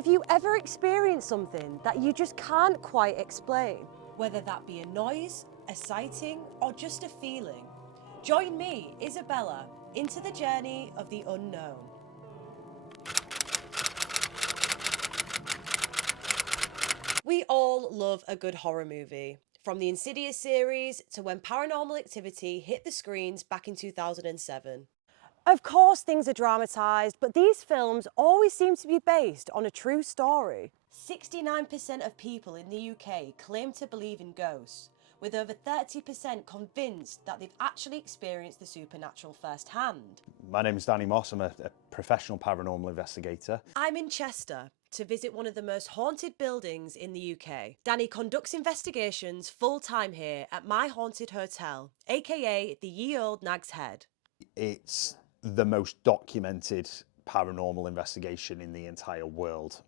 Have you ever experienced something that you just can't quite explain? Whether that be a noise, a sighting, or just a feeling. Join me, Isabella, into the journey of the unknown. We all love a good horror movie, from the Insidious series to when Paranormal Activity hit the screens back in 2007. Of course things are dramatised, but these films always seem to be based on a true story. 69% of people in the UK claim to believe in ghosts, with over 30% convinced that they've actually experienced the supernatural firsthand. My name is Danny Moss. I'm a professional paranormal investigator. I'm in Chester to visit one of the most haunted buildings in the UK. Danny conducts investigations full-time here at My Haunted Hotel, aka the Ye Old Nag's Head. It's the most documented paranormal investigation in the entire world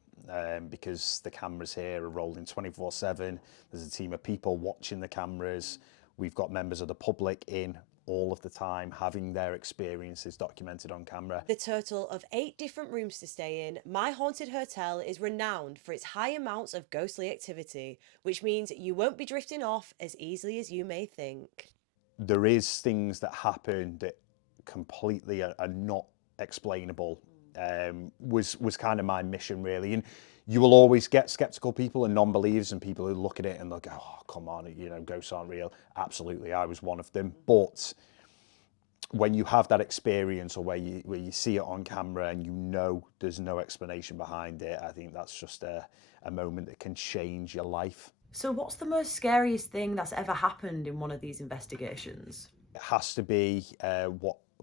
because the cameras here are rolling 24/7. There's a team of people watching the cameras. We've got members of the public in all of the time having their experiences documented on camera. The total of 8 different rooms to stay in, My Haunted Hotel is renowned for its high amounts of ghostly activity, which means you won't be drifting off as easily as you may think. There is things that happen that completely are not explainable. Was kind of my mission really, and you will always get skeptical people and non-believers and people who look at it and they'll go, oh come on, ghosts aren't real. Absolutely, I was one of them. But when you have that experience, or where you see it on camera and there's no explanation behind it, I think that's just a moment that can change your life. So what's the most scariest thing that's ever happened in one of these investigations? It has to be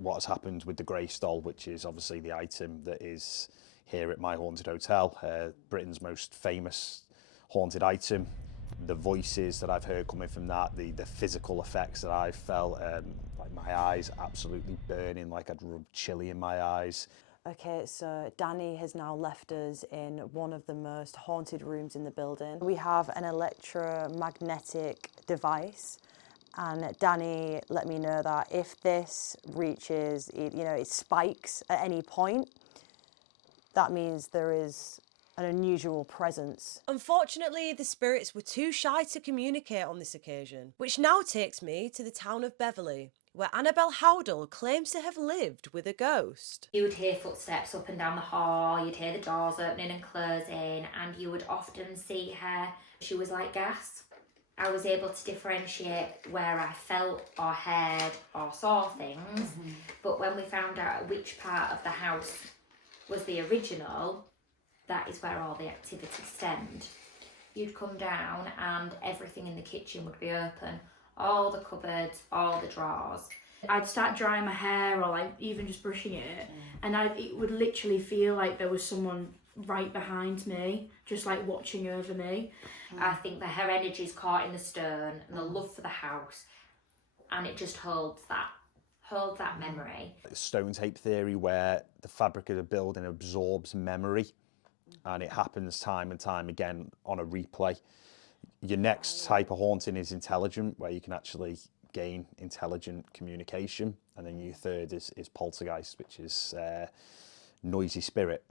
what has happened with the Grace doll, which is obviously the item that is here at My Haunted Hotel, Britain's most famous haunted item. The voices that I've heard coming from that, the physical effects that I've felt, like my eyes absolutely burning, like I'd rub chili in my eyes. Okay, so Danny has now left us in one of the most haunted rooms in the building. We have an electromagnetic device, and Danny let me know that if this reaches, it spikes at any point, that means there is an unusual presence. Unfortunately, the spirits were too shy to communicate on this occasion, which now takes me to the town of Beverly, where Annabelle Howdell claims to have lived with a ghost. You would hear footsteps up and down the hall, you'd hear the doors opening and closing, and you would often see her. She was like gas. I was able to differentiate where I felt or heard or saw things, but when we found out which part of the house was the original, that is where all the activity stemmed. You'd come down and everything in the kitchen would be open, all the cupboards, all the drawers. I'd start drying my hair or like even just brushing it, and it would literally feel like there was someone right behind me, just like watching over me. I think that her energy's caught in the stone and the love for the house, and it just holds that memory. Stone tape theory, where the fabric of the building absorbs memory, and it happens time and time again on a replay. Your next type of haunting is intelligent, where you can actually gain intelligent communication, and then your third is poltergeist, which is noisy spirit.